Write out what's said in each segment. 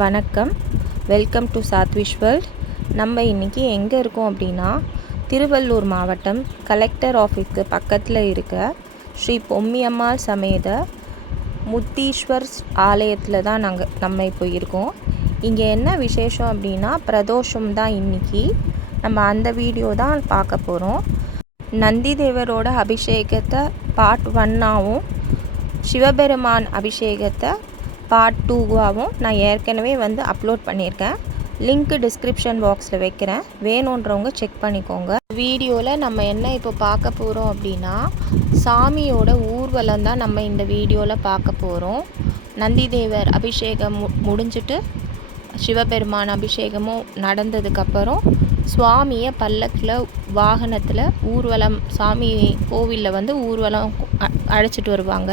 வணக்கம், welcome to சாத்விஷ் world. நம்ம இன்றைக்கி எங்கே இருக்கோம் அப்படின்னா, திருவள்ளூர் மாவட்டம் கலெக்டர் ஆஃபீஸ்க்கு பக்கத்தில் இருக்க ஸ்ரீ பொம்மியம்மாள் சமேத முத்தீஸ்வர் ஆலயத்தில் தான் நம்ம இப்போ இருக்கோம். இங்கே என்ன விசேஷம் அப்படின்னா, பிரதோஷம் தான் இன்றைக்கி. நம்ம அந்த வீடியோ தான் பார்க்க போகிறோம். நந்தி தேவரோட அபிஷேகத்தை பார்ட் 1ஆகவும் சிவபெருமான் அபிஷேகத்தை பார்ட் 2ஆகவும் நான் ஏற்கனவே அப்லோட் பண்ணியிருக்கேன். லிங்க் டிஸ்கிரிப்ஷன் பாக்ஸில் வைக்கிறேன், வேணுன்றவங்க செக் பண்ணிக்கோங்க. வீடியோவில் நம்ம என்ன இப்போ பார்க்க போகிறோம் அப்படின்னா, சாமியோட ஊர்வலம் தான் நம்ம இந்த வீடியோவில் பார்க்க போகிறோம். நந்தி தேவர் அபிஷேகம் முடிஞ்சிட்டு சிவபெருமான் அபிஷேகமும் நடந்ததுக்கப்புறம் சுவாமியை பல்லக்கில் வாகனத்தில் ஊர்வலம், சாமி கோவிலில் ஊர்வலம் அழைச்சிட்டு வருவாங்க.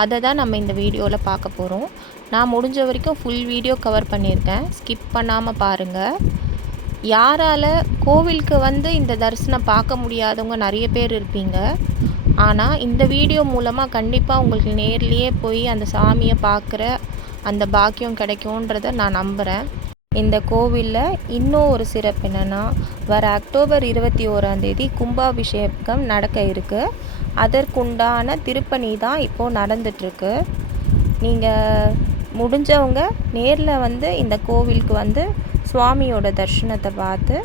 அதை தான் நம்ம இந்த வீடியோவில் பார்க்க போகிறோம். நான் முடிஞ்ச வரைக்கும் ஃபுல் வீடியோ கவர் பண்ணியிருக்கேன், ஸ்கிப் பண்ணாமல் பாருங்கள். யாரால் கோவிலுக்கு இந்த தரிசனம் பார்க்க முடியாதவங்க நிறைய பேர் இருப்பீங்க. ஆனால் இந்த வீடியோ மூலமாக கண்டிப்பாக உங்களுக்கு நேர்லேயே போய் அந்த சாமியை பார்க்குற அந்த பாக்கியம் கிடைக்கும்ன்றதை நான் நம்புகிறேன். இந்த கோவிலில் இன்னும் ஒரு சிறப்பு என்னென்னா, வர அக்டோபர் 21 கும்பாபிஷேகம் நடக்க இருக்குது. அதற்குண்டான திருப்பணி தான் இப்போது நடந்துட்டுருக்கு. நீங்கள் முடிஞ்சவங்க நேரில் இந்த கோவிலுக்கு சுவாமியோட தரிசனத்தை பார்த்து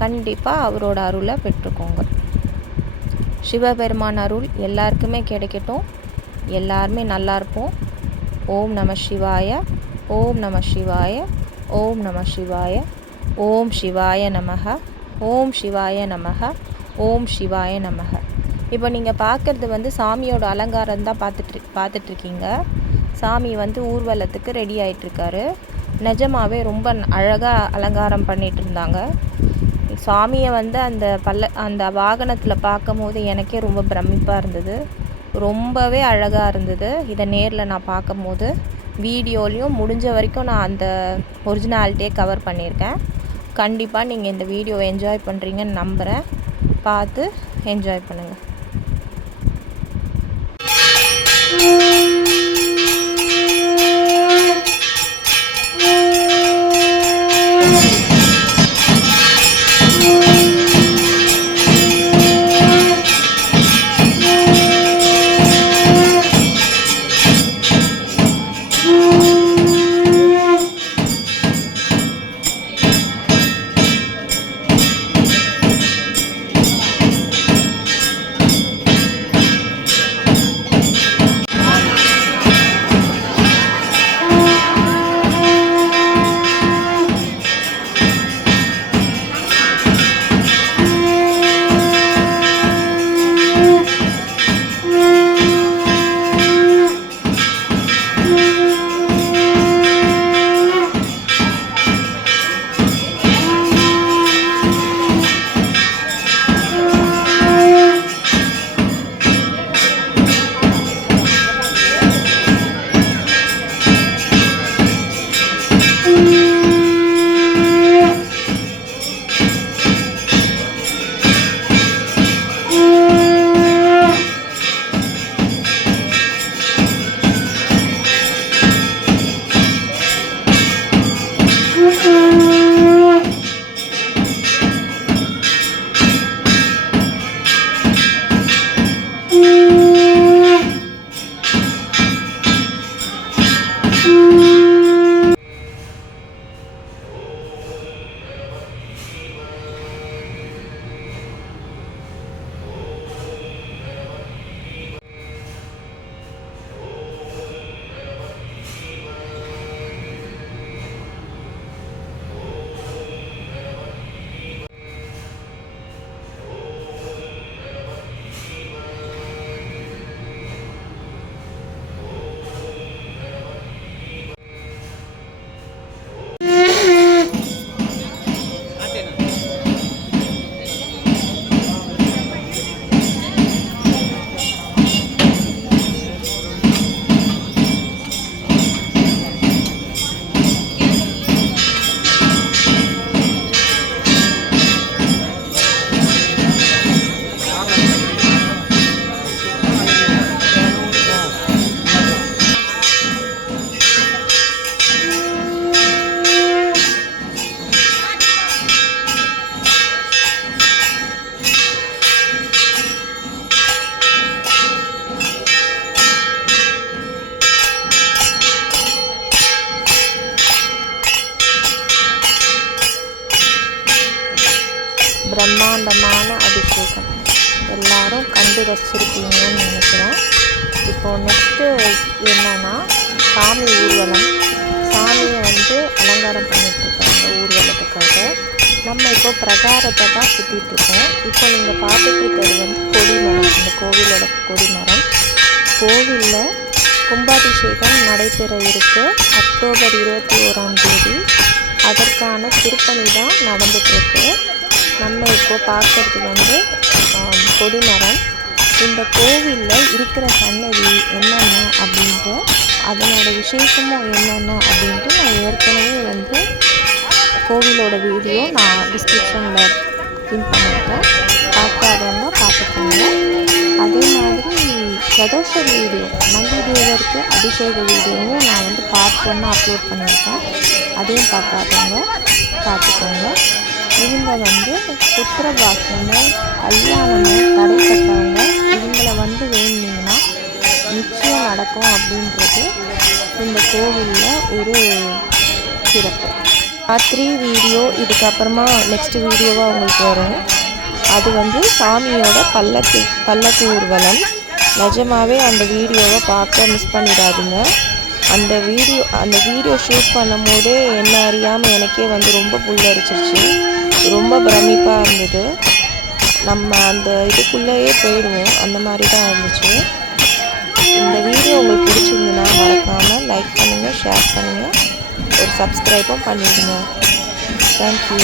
கண்டிப்பாக அவரோட அருளை பெற்றுக்கோங்க. சிவபெருமான் அருள் எல்லாருக்குமே கிடைக்கட்டும். எல்லாருமே நல்லா இருப்போம். ஓம் நம சிவாய, ஓம் நம சிவாய, ஓம் நம சிவாய, ஓம் சிவாய நமக, ஓம் சிவாய நமக, ஓம் சிவாய நமக. இப்போ நீங்கள் பார்க்குறது சாமியோட அலங்காரம் தான் பார்த்துட்ருக்கீங்க. சாமி ஊர்வலத்துக்கு ரெடி ஆகிட்டுருக்காரு. நிஜமாகவே ரொம்ப அழகாக அலங்காரம் பண்ணிகிட்டு இருந்தாங்க. சாமியை அந்த வாகனத்தில் பார்க்கும் போது எனக்கே ரொம்ப பிரமிப்பாக இருந்தது. ரொம்பவே அழகாக இருந்தது. இதை நேரில் நான் பார்க்கும் போது வீடியோலையும் முடிஞ்ச வரைக்கும் நான் அந்த ஒரிஜினாலிட்டியை கவர் பண்ணியிருக்கேன். கண்டிப்பாக நீங்கள் இந்த வீடியோவை என்ஜாய் பண்ணுறீங்கன்னு நம்புகிறேன். பார்த்து என்ஜாய் பண்ணுங்கள். பிரம்மாண்டமான அபிஷேகம் எல்லாரும் கண்டு ரசிச்சிருப்பீங்கன்னு நினைக்கிறேன். இப்போது நெக்ஸ்ட்டு என்னன்னா சாமி ஊர்வலம். சாமியை அலங்காரம் பண்ணிகிட்ருக்காங்க ஊர்வலத்துக்காக. நம்ம இப்போ பிரகாரத்தை தான் சுற்றிட்டுருக்கோம். இப்போ நீங்கள் பார்த்துட்ருக்கிறது கொடிமரம், இந்த கோவிலோட கொடிமரம். கோவிலில் கும்பாபிஷேகம் நடைபெற இருக்கு அக்டோபர் 21 அதற்கான திருப்பணி தான் நடந்துகிட்ருக்கு. நம்ம இப்போ பார்க்குறது கொடிமரம். இந்த கோவிலில் இருக்கிற சன்னதி என்னென்ன அப்படின்ட்டு, அதனோட விசேஷமும் என்னென்ன அப்படின்ட்டு நான் ஏற்கனவே கோவிலோட வீடியோ நான் டிஸ்கிரிப்ஷனில் பின் பண்ணியிருக்கேன். பார்க்காதவங்க பார்த்துக்கோங்க. அதே மாதிரி பிரதோஷ வீடியோ, நந்தி தேவருக்கு அபிஷேக வீடியோவும் நான் பார்ட் 1 அப்லோட் பண்ணியிருக்கேன். அதையும் பார்க்காதவங்க பார்த்துக்கோங்க. இவங்க புத்திர பாக்கியங்கள், கல்யாணங்கள் தடைப்பட்டவங்க இவங்களை வேணுனீங்கன்னா நிச்சயம் நடக்கும் அப்படின்றது இந்த கோவிலில் ஒரு சிறப்பு. ராத்திரி வீடியோ இதுக்கப்புறமா நெக்ஸ்ட் வீடியோவாக உங்களுக்கு வரும். அது சாமியோட பல்லக்கு ஊர்வலம். நிஜமாகவே அந்த வீடியோவை பார்க்க மிஸ் பண்ணிடாதீங்க. அந்த வீடியோ ஷூட் பண்ணும் போதே என்ன அறியாமல் எனக்கே ரொம்ப புல்லரிச்சிருச்சு. ரொம்ப பிரமிப்பாக இருந்தது. நம்ம அந்த இதுக்குள்ளேயே போயிடுவோம், அந்த மாதிரி தான் இருந்துச்சு. இந்த வீடியோ உங்களுக்கு பிடிச்சிருந்துன்னா மறக்காமல் லைக் பண்ணுங்கள், ஷேர் பண்ணுங்கள், ஒரு சப்ஸ்கிரைபும் பண்ணிடுங்க. தேங்க்யூ.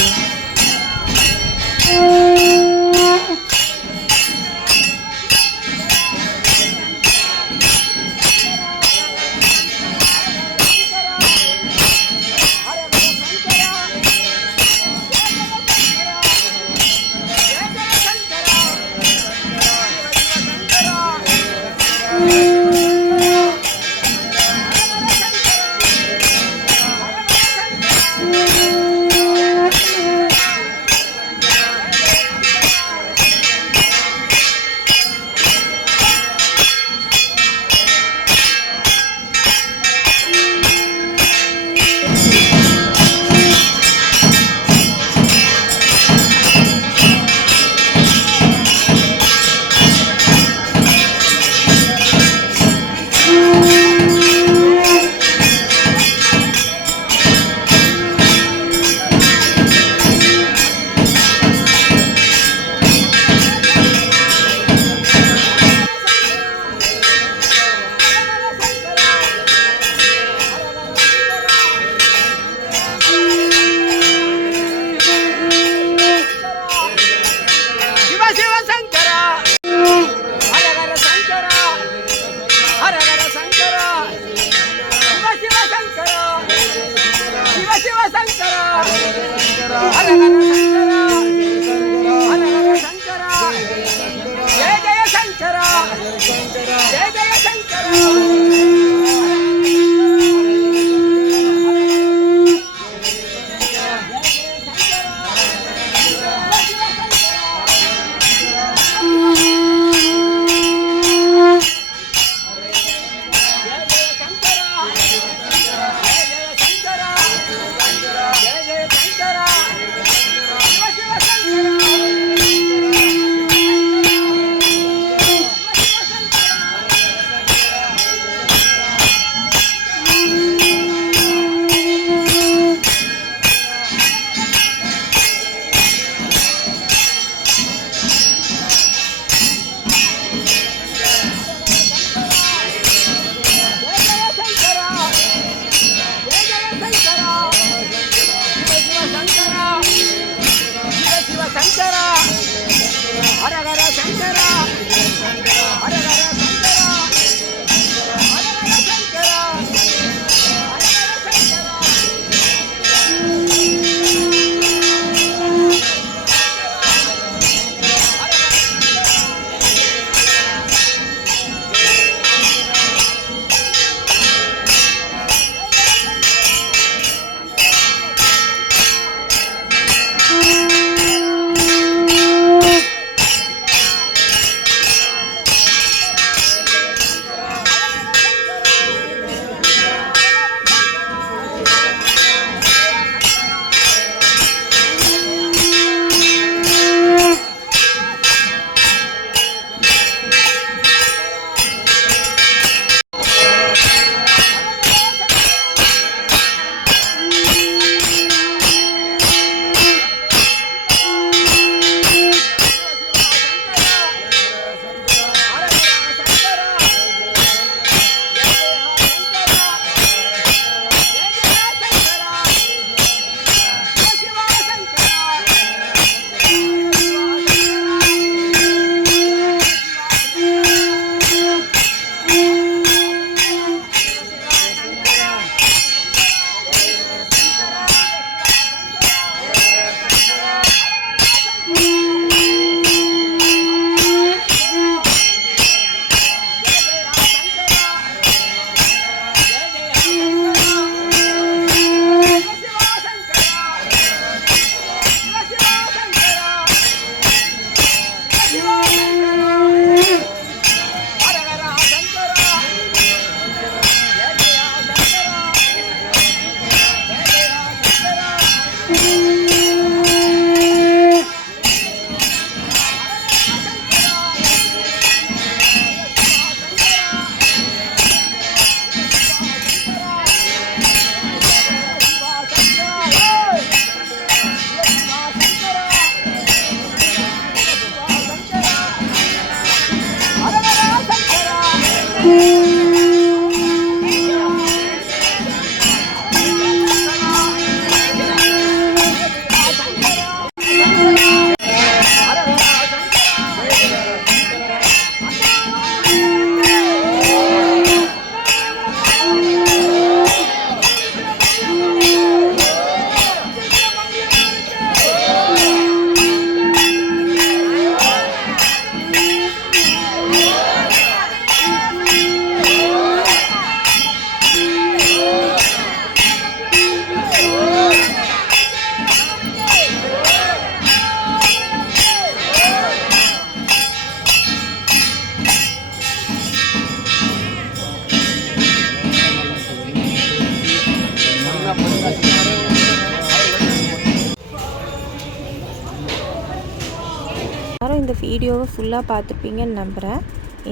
எல்லாரும் இந்த வீடியோவை ஃபுல்லாக பார்த்துருப்பீங்கன்னு நம்புகிறேன்.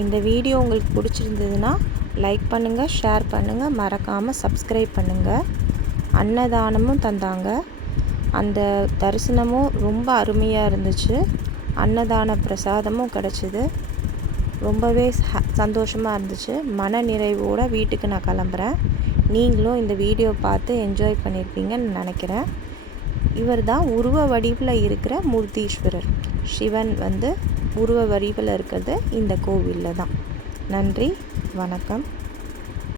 இந்த வீடியோ உங்களுக்கு பிடிச்சிருந்ததுன்னா லைக் பண்ணுங்கள், ஷேர் பண்ணுங்கள், மறக்காமல் சப்ஸ்கிரைப் பண்ணுங்கள். அன்னதானமும் தந்தாங்க. அந்த தரிசனமும் ரொம்ப அருமையாக இருந்துச்சு. அன்னதான பிரசாதமும் கிடச்சிது. ரொம்பவே சந்தோஷமாக இருந்துச்சு. மன நிறைவோடு வீட்டுக்கு நான் கிளம்புறேன். நீங்களும் இந்த வீடியோ பார்த்து என்ஜாய் பண்ணியிருப்பீங்கன்னு நினைக்கிறேன். இவர் தான் உருவ வடிவில் இருக்கிற மூர்த்தீஸ்வரர். சிவன் உருவ வடிவில் இருக்கிறது இந்த கோவிலில் தான். நன்றி, வணக்கம்.